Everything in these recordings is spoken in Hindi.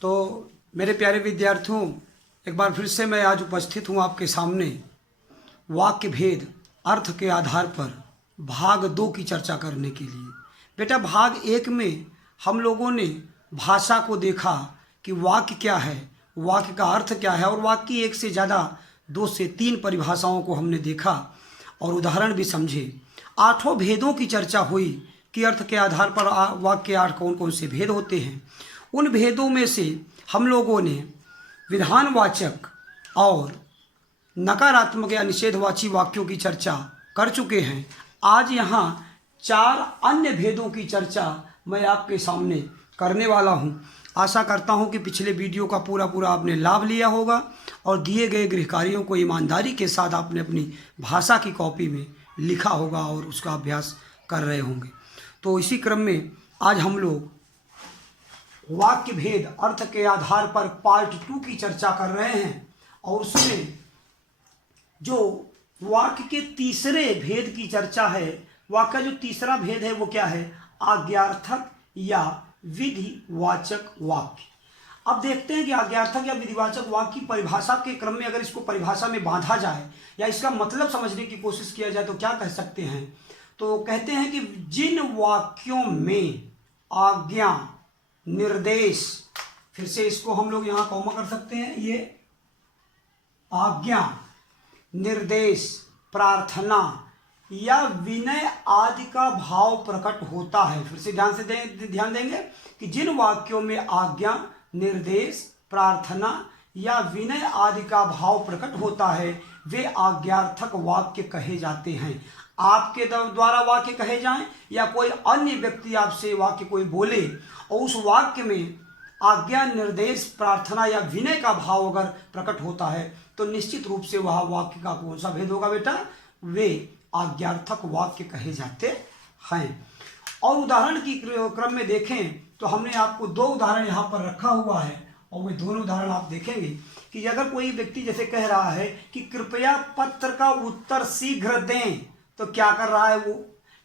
तो मेरे प्यारे विद्यार्थियों, एक बार फिर से मैं आज उपस्थित हूँ आपके सामने वाक्य भेद अर्थ के आधार पर भाग 2 की चर्चा करने के लिए। बेटा, भाग 1 में हम लोगों ने भाषा को देखा कि वाक्य क्या है, वाक्य का अर्थ क्या है, और वाक्य की 1 से ज़्यादा 2 से 3 परिभाषाओं को हमने देखा और उदाहरण भी समझे। 8 भेदों की चर्चा हुई कि अर्थ के आधार पर वाक्य के 8 कौन कौन से भेद होते हैं। उन भेदों में से हम लोगों ने विधानवाचक और नकारात्मक या निषेधवाची वाक्यों की चर्चा कर चुके हैं। आज यहाँ 4 अन्य भेदों की चर्चा मैं आपके सामने करने वाला हूँ। आशा करता हूँ कि पिछले वीडियो का पूरा आपने लाभ लिया होगा और दिए गए गृह कार्यों को ईमानदारी के साथ आपने अपनी भाषा की कॉपी में लिखा होगा और उसका अभ्यास कर रहे होंगे। तो इसी क्रम में आज हम लोग वाक्य भेद अर्थ के आधार पर पार्ट 2 की चर्चा कर रहे हैं, और उसमें जो वाक्य के तीसरे भेद की चर्चा है, वाक्य का जो तीसरा भेद है वो क्या है? आज्ञार्थक या विधिवाचक वाक्य। अब देखते हैं कि आज्ञार्थक या विधिवाचक वाक्य की परिभाषा के क्रम में अगर इसको परिभाषा में बांधा जाए या इसका मतलब समझने की कोशिश किया जाए तो क्या कह सकते हैं? तो कहते हैं कि जिन वाक्यों में आज्ञा, निर्देश, फिर से इसको हम लोग यहाँ कॉमा कर सकते हैं, ये आज्ञा, निर्देश, प्रार्थना या विनय आदि का भाव प्रकट होता है। फिर से ध्यान देंगे कि जिन वाक्यों में आज्ञा, निर्देश, प्रार्थना या विनय आदि का भाव प्रकट होता है वे आज्ञार्थक वाक्य कहे जाते हैं। आपके द्वारा वाक्य कहे जाएं या कोई अन्य व्यक्ति आपसे वाक्य कोई बोले और उस वाक्य में आज्ञा, निर्देश, प्रार्थना या विनय का भाव अगर प्रकट होता है तो निश्चित रूप से वह वाक्य का कौन सा भेद होगा बेटा? वे आज्ञार्थक वाक्य कहे जाते हैं। और उदाहरण की क्रम में देखें तो हमने आपको 2 उदाहरण यहाँ पर रखा हुआ है और वे दोनों उदाहरण आप देखेंगे कि अगर कोई व्यक्ति जैसे कह रहा है कि कृपया पत्र का उत्तर शीघ्र दें, तो क्या कर रहा है वो?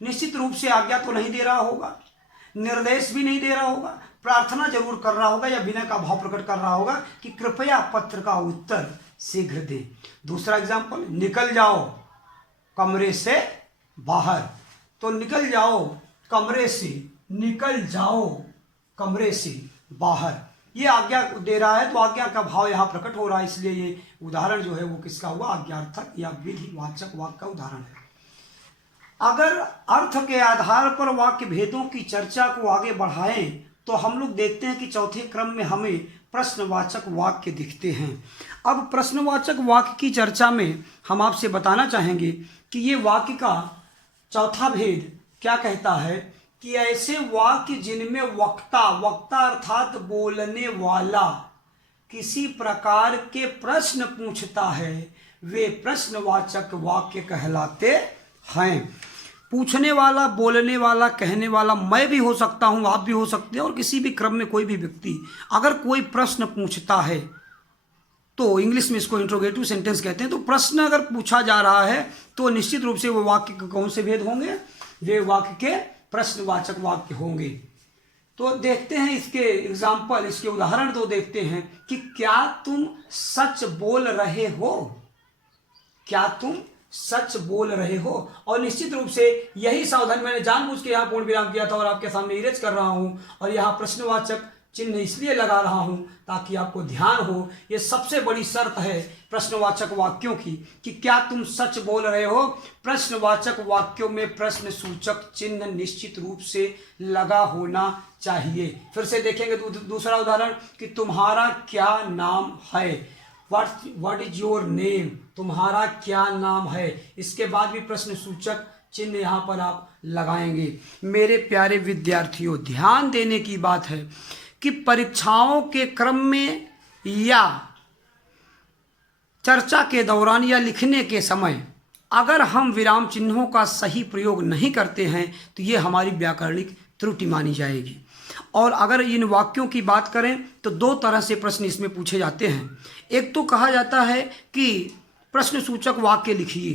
निश्चित रूप से आज्ञा तो नहीं दे रहा होगा, निर्देश भी नहीं दे रहा होगा, प्रार्थना जरूर कर रहा होगा या विनय का भाव प्रकट कर रहा होगा कि कृपया पत्र का उत्तर शीघ्र दें। दूसरा एग्जाम्पल, निकल जाओ कमरे से बाहर। तो निकल जाओ कमरे से, निकल जाओ कमरे से बाहर, ये आज्ञा दे रहा है, तो आज्ञा का भाव यहाँ प्रकट हो रहा है। इसलिए ये उदाहरण जो है वो किसका हुआ? आज्ञार्थक या विधिवाचक वाक्य का उदाहरण है। अगर अर्थ के आधार पर वाक्य भेदों की चर्चा को आगे बढ़ाएं तो हम लोग देखते हैं कि चौथे क्रम में हमें प्रश्नवाचक वाक्य दिखते हैं। अब प्रश्नवाचक वाक्य की चर्चा में हम आपसे बताना चाहेंगे कि ये वाक्य का चौथा भेद क्या कहता है कि ऐसे वाक्य जिनमें वक्ता अर्थात बोलने वाला किसी प्रकार के प्रश्न पूछता है वे प्रश्नवाचक वाक्य कहलाते हैं। पूछने वाला, बोलने वाला, कहने वाला मैं भी हो सकता हूं, आप भी हो सकते हैं, और किसी भी क्रम में कोई भी व्यक्ति अगर कोई प्रश्न पूछता है तो इंग्लिश में इसको इंट्रोगेटिव सेंटेंस कहते हैं। तो प्रश्न अगर पूछा जा रहा है तो निश्चित रूप से वो वाक्य के कौन से भेद होंगे? वे वाक्य के प्रश्नवाचक वाक्य होंगे। तो देखते हैं इसके एग्जाम्पल, इसके उदाहरण तो देखते हैं कि क्या तुम सच बोल रहे हो? क्या तुम सच बोल रहे हो? और निश्चित रूप से यही सावधानी मैंने जानबूझ के यहाँ पूर्ण विराम किया था और आपके सामने इरेज कर रहा हूं और यहाँ प्रश्नवाचक चिन्ह इसलिए लगा रहा हूं ताकि आपको ध्यान हो। ये सबसे बड़ी शर्त है प्रश्नवाचक वाक्यों की कि क्या तुम सच बोल रहे हो। प्रश्नवाचक वाक्यों में प्रश्न सूचक चिन्ह निश्चित रूप से लगा होना चाहिए। फिर से देखेंगे दूसरा उदाहरण कि तुम्हारा क्या नाम है? What is your name? तुम्हारा क्या नाम है? इसके बाद भी प्रश्न सूचक चिन्ह यहाँ पर आप लगाएंगे। मेरे प्यारे विद्यार्थियों, ध्यान देने की बात है कि परीक्षाओं के क्रम में या चर्चा के दौरान या लिखने के समय अगर हम विराम चिन्हों का सही प्रयोग नहीं करते हैं तो ये हमारी व्याकरणिक त्रुटि मानी जाएगी। और अगर इन वाक्यों की बात करें तो 2 तरह से प्रश्न इसमें पूछे जाते हैं। एक तो कहा जाता है कि प्रश्न सूचक वाक्य लिखिए,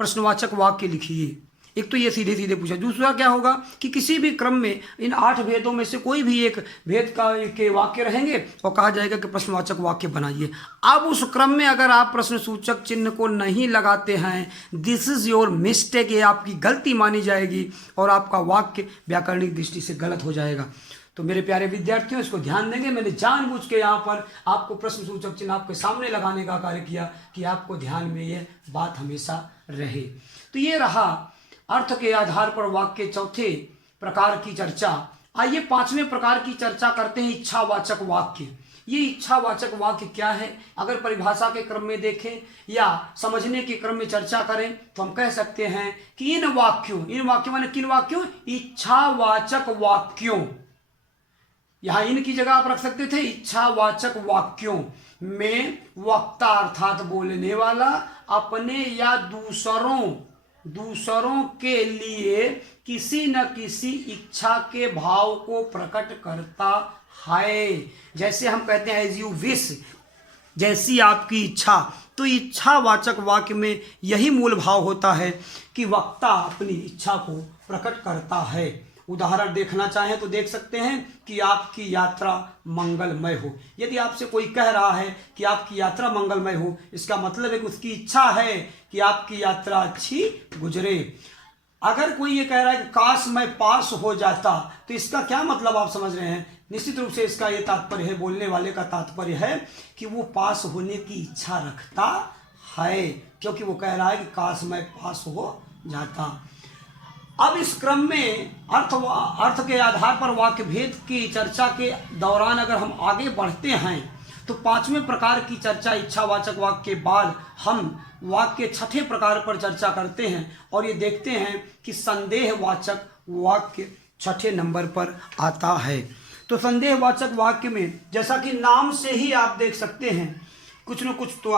प्रश्नवाचक वाक्य लिखिए। एक तो ये सीधे सीधे पूछा। दूसरा क्या होगा कि किसी भी क्रम में इन 8 भेदों में से कोई भी एक भेद के वाक्य रहेंगे और कहा जाएगा कि प्रश्नवाचक वाक्य बनाइए। अब उस क्रम में अगर आप प्रश्न सूचक चिन्ह को नहीं लगाते हैं, दिस इज योर मिस्टेक, ये आपकी गलती मानी जाएगी और आपका वाक्य व्याकरणिक दृष्टि से गलत हो जाएगा। तो मेरे प्यारे विद्यार्थियों, इसको ध्यान देंगे। मैंने जानबूझ के यहाँ पर आपको प्रश्न सूचक चिन्ह आपके सामने लगाने का कार्य किया कि आपको ध्यान में ये बात हमेशा रहे। तो ये रहा अर्थ के आधार पर वाक्य चौथे प्रकार की चर्चा। आइए 5वें प्रकार की चर्चा करते हैं, इच्छावाचक वाक्य। ये इच्छावाचक वाक्य क्या है? अगर परिभाषा के क्रम में देखें या समझने के क्रम में चर्चा करें तो हम कह सकते हैं कि इन वाक्यों माने किन वाक्यों? इच्छावाचक वाक्यों। यहां इन की जगह आप रख सकते थे इच्छावाचक वाक्यों में वक्ता अर्थात बोलने वाला अपने या दूसरों के लिए किसी न किसी इच्छा के भाव को प्रकट करता है। जैसे हम कहते हैं एज यू विश, जैसी आपकी इच्छा। तो इच्छावाचक वाक्य में यही मूल भाव होता है कि वक्ता अपनी इच्छा को प्रकट करता है। उदाहरण देखना चाहें तो देख सकते हैं कि आपकी यात्रा मंगलमय हो। यदि आपसे कोई कह रहा है कि आपकी यात्रा मंगलमय हो, इसका मतलब है कि उसकी इच्छा है कि आपकी यात्रा अच्छी गुजरे। अगर कोई ये कह रहा है कि काश मैं पास हो जाता, तो इसका क्या मतलब आप समझ रहे हैं? निश्चित रूप से इसका ये तात्पर्य है, बोलने वाले का तात्पर्य है कि वो पास होने की इच्छा रखता है, क्योंकि वो कह रहा है कि काश मैं पास हो जाता। अब इस क्रम में अर्थ के आधार पर वाक्य भेद की चर्चा के दौरान अगर हम आगे बढ़ते हैं तो 5वें प्रकार की चर्चा इच्छावाचक वाक्य के बाद हम वाक्य छठे प्रकार पर चर्चा करते हैं और ये देखते हैं कि संदेहवाचक वाक्य छठे नंबर पर आता है। तो संदेहवाचक वाक्य में जैसा कि नाम से ही आप देख सकते हैं कुछ न कुछ तो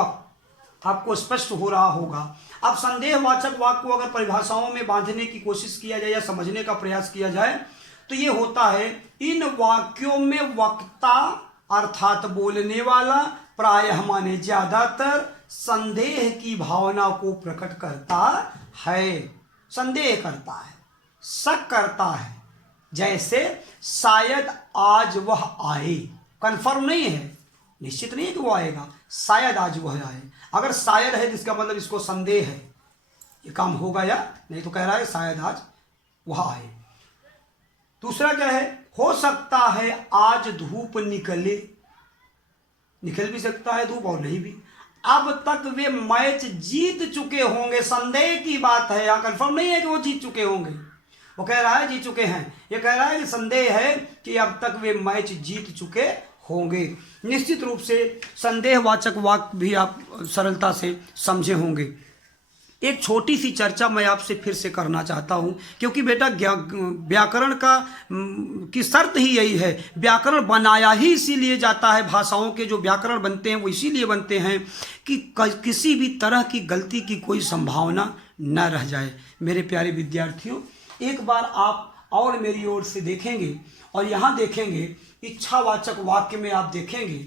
आपको स्पष्ट हो रहा होगा। अब संदेहवाचक वाक्य को अगर परिभाषाओं में बांधने की कोशिश किया जाए या समझने का प्रयास किया जाए तो ये होता है, इन वाक्यों में वक्ता अर्थात बोलने वाला प्रायः माने ज्यादातर संदेह की भावना को प्रकट करता है। संदेह करता है, शक करता है। जैसे शायद आज वह आए, कंफर्म नहीं है, निश्चित नहीं है कि वो आएगा, शायद आज वह आए। अगर शायद है तो इसका मतलब इसको संदेह है ये काम होगा या नहीं, तो कह रहा है शायद आज वह आए। दूसरा क्या है? हो सकता है आज धूप निकल भी सकता है धूप और नहीं भी। अब तक वे मैच जीत चुके होंगे, संदेह की बात है, यहाँ कंफर्म नहीं है कि वो जीत चुके होंगे। वो कह रहा है जीत चुके हैं, ये कह रहा है कि संदेह है कि अब तक वे मैच जीत चुके होंगे। निश्चित रूप से संदेहवाचक वाक्य भी आप सरलता से समझे होंगे। एक छोटी सी चर्चा मैं आपसे फिर से करना चाहता हूं, क्योंकि बेटा व्याकरण की शर्त ही यही है। व्याकरण बनाया ही इसीलिए जाता है, भाषाओं के जो व्याकरण बनते हैं वो इसीलिए बनते हैं कि किसी भी तरह की गलती की कोई संभावना न रह जाए। मेरे प्यारे विद्यार्थियों, एक बार आप और मेरी ओर से देखेंगे और यहाँ देखेंगे इच्छावाचक वाक्य में आप देखेंगे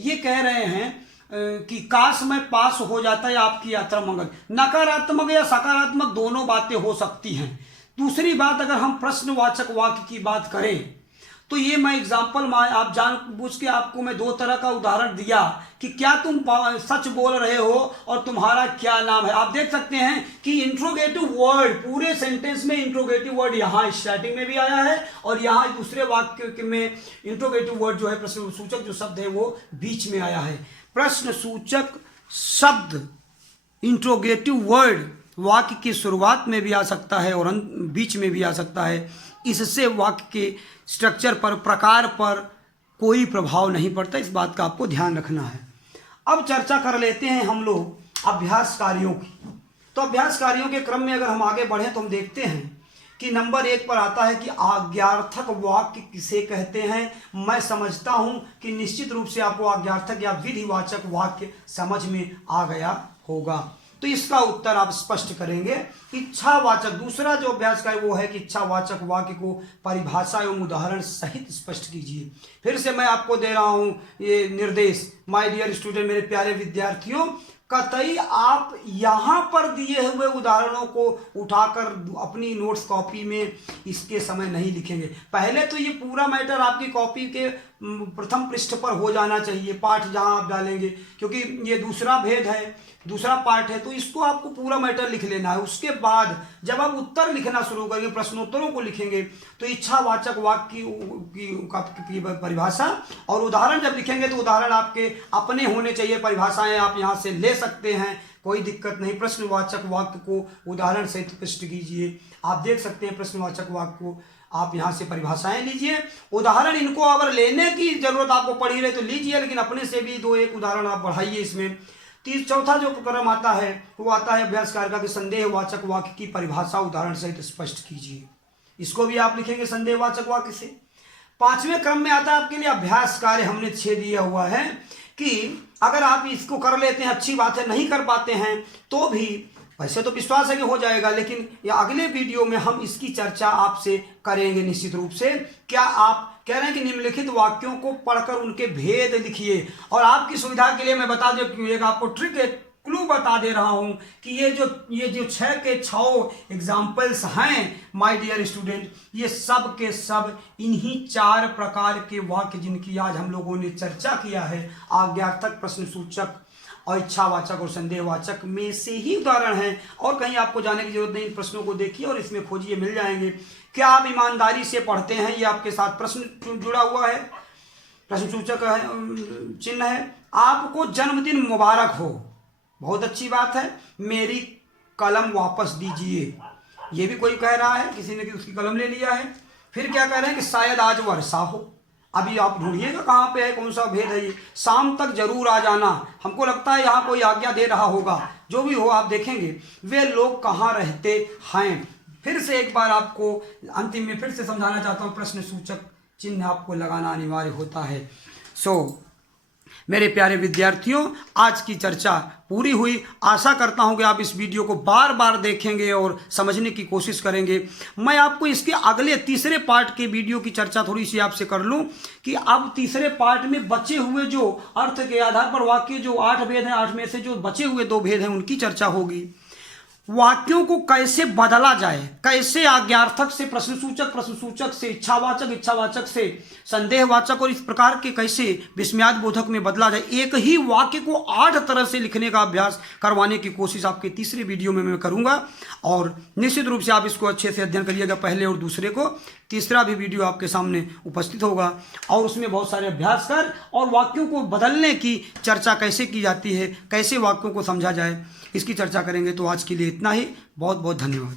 ये कह रहे हैं कि काश मैं पास हो जाता या आपकी यात्रा मंगल। नकारात्मक या सकारात्मक दोनों बातें हो सकती हैं। दूसरी बात, अगर हम प्रश्नवाचक वाक्य की बात करें तो ये मैं एग्जाम्पल आप जानबूझ के आपको मैं 2 तरह का उदाहरण दिया कि क्या तुम सच बोल रहे हो और तुम्हारा क्या नाम है। आप देख सकते हैं कि इंट्रोगेटिव वर्ड, पूरे सेंटेंस में इंट्रोगेटिव वर्ड यहाँ स्टार्टिंग में भी आया है और यहाँ दूसरे वाक्य में इंट्रोगेटिव वर्ड जो है प्रश्न सूचक जो शब्द है वो बीच में आया है। प्रश्न सूचक शब्द इंट्रोगेटिव वर्ड वाक्य की शुरुआत में भी आ सकता है और बीच में भी आ सकता है। इससे वाक्य के स्ट्रक्चर पर, प्रकार पर कोई प्रभाव नहीं पड़ता। इस बात का आपको ध्यान रखना है। अब चर्चा कर लेते हैं हम लोग अभ्यास कार्यों की। तो अभ्यास कार्यों के क्रम में अगर हम आगे बढ़ें तो हम देखते हैं कि नंबर 1 पर आता है कि आज्ञार्थक वाक्य किसे कहते हैं। मैं समझता हूं कि निश्चित रूप से आपको आज्ञार्थक या विधिवाचक वाक्य समझ में आ गया होगा। तो इसका उत्तर आप स्पष्ट करेंगे इच्छावाचक। दूसरा जो अभ्यास का है वो है कि इच्छावाचक वाक्य को परिभाषा एवं उदाहरण सहित स्पष्ट कीजिए। फिर से मैं आपको दे रहा हूं ये निर्देश, माय डियर स्टूडेंट, मेरे प्यारे विद्यार्थियों, कतई आप यहाँ पर दिए हुए उदाहरणों को उठाकर अपनी नोट्स कॉपी में इसके समय नहीं लिखेंगे। पहले तो ये पूरा मैटर आपकी कॉपी के प्रथम पृष्ठ पर हो जाना चाहिए, पाठ जहाँ आप डालेंगे, क्योंकि ये दूसरा भेद है, दूसरा पार्ट है, तो इसको आपको पूरा मैटर लिख लेना है। उसके बाद जब आप उत्तर लिखना शुरू करेंगे, प्रश्नोत्तरों को लिखेंगे, तो इच्छावाचक वाक्य की परिभाषा और उदाहरण जब लिखेंगे तो उदाहरण आपके अपने होने चाहिए, परिभाषाएं आप यहाँ से ले सकते हैं, कोई दिक्कत नहीं। प्रश्नवाचक वाक्य को उदाहरण सहित स्पष्ट कीजिए। आप देख सकते हैं प्रश्नवाचक वाक्य को आप यहाँ से परिभाषाएं लीजिए, उदाहरण इनको अगर लेने की जरूरत आपको पड़ी रहे तो लीजिए, लेकिन अपने से भी 2-1 उदाहरण आप बढ़ाइए इसमें। चौथा जो क्रम आता है वो आता है अभ्यास कार्य का कि संदेहवाचक वाक्य की परिभाषा उदाहरण सहित स्पष्ट कीजिए। इसको भी आप लिखेंगे संदेहवाचक वाक्य से। 5वें क्रम में आता है आपके लिए अभ्यास कार्य, हमने 6 दिया हुआ है कि अगर आप इसको कर लेते हैं अच्छी बात है, नहीं कर पाते हैं तो भी, वैसे तो विश्वास है कि हो जाएगा, लेकिन या अगले वीडियो में हम इसकी चर्चा आपसे करेंगे निश्चित रूप से। क्या आप कह रहे हैं कि निम्नलिखित वाक्यों को पढ़कर उनके भेद लिखिए, और आपकी सुविधा के लिए मैं बता दूं, एक आपको ट्रिक, एक क्लू बता दे रहा हूं कि ये जो 6 के 6 एग्जाम्पल्स हैं माय डियर स्टूडेंट, ये सब के सब इन्हीं 4 प्रकार के वाक्य जिनकी आज हम लोगों ने चर्चा किया है, आज्ञार्थक, प्रश्नसूचक और इच्छावाचक और संदेहवाचक में से ही उदाहरण हैं, और कहीं आपको जाने की जरूरत नहीं। इन प्रश्नों को देखिए और इसमें खोजिए, मिल जाएंगे। क्या आप ईमानदारी से पढ़ते हैं? ये आपके साथ प्रश्न जुड़ा हुआ है, प्रश्नसूचक चिन्ह है। आपको जन्मदिन मुबारक हो, बहुत अच्छी बात है। मेरी कलम वापस दीजिए, ये भी कोई कह रहा है, किसी ने उसकी कलम ले लिया है। फिर क्या कह रहे हैं कि शायद आज वर्षा हो। अभी आप ढूंढिएगा कहाँ पे है, कौन सा भेद है ये। शाम तक जरूर आ जाना, हमको लगता है यहाँ कोई आज्ञा दे रहा होगा। जो भी हो आप देखेंगे। वे लोग कहाँ रहते हैं। फिर से एक बार आपको अंतिम में फिर से समझाना चाहता हूँ, प्रश्न सूचक चिन्ह आपको लगाना अनिवार्य होता है। मेरे प्यारे विद्यार्थियों, आज की चर्चा पूरी हुई। आशा करता हूं कि आप इस वीडियो को बार बार देखेंगे और समझने की कोशिश करेंगे। मैं आपको इसके अगले तीसरे पार्ट के वीडियो की चर्चा थोड़ी सी आपसे कर लूं कि अब तीसरे पार्ट में बचे हुए जो अर्थ के आधार पर वाक्य जो 8 भेद हैं, 8 में से जो बचे हुए 2 भेद हैं उनकी चर्चा होगी। वाक्यों को कैसे बदला जाए, कैसे आज्ञार्थक से प्रश्नसूचक, प्रश्नसूचक से इच्छावाचक, इच्छावाचक से संदेहवाचक, और इस प्रकार के कैसे विस्मयाद बोधक में बदला जाए। एक ही वाक्य को 8 तरह से लिखने का अभ्यास करवाने की कोशिश आपके तीसरे वीडियो में मैं करूंगा, और निश्चित रूप से आप इसको अच्छे से अध्ययन करिएगा, पहले और दूसरे को। तीसरा भी वीडियो आपके सामने उपस्थित होगा और उसमें बहुत सारे अभ्यास कर और वाक्यों को बदलने की चर्चा कैसे की जाती है, कैसे वाक्यों को समझा जाए, इसकी चर्चा करेंगे। तो आज के लिए इतना ही। बहुत बहुत धन्यवाद।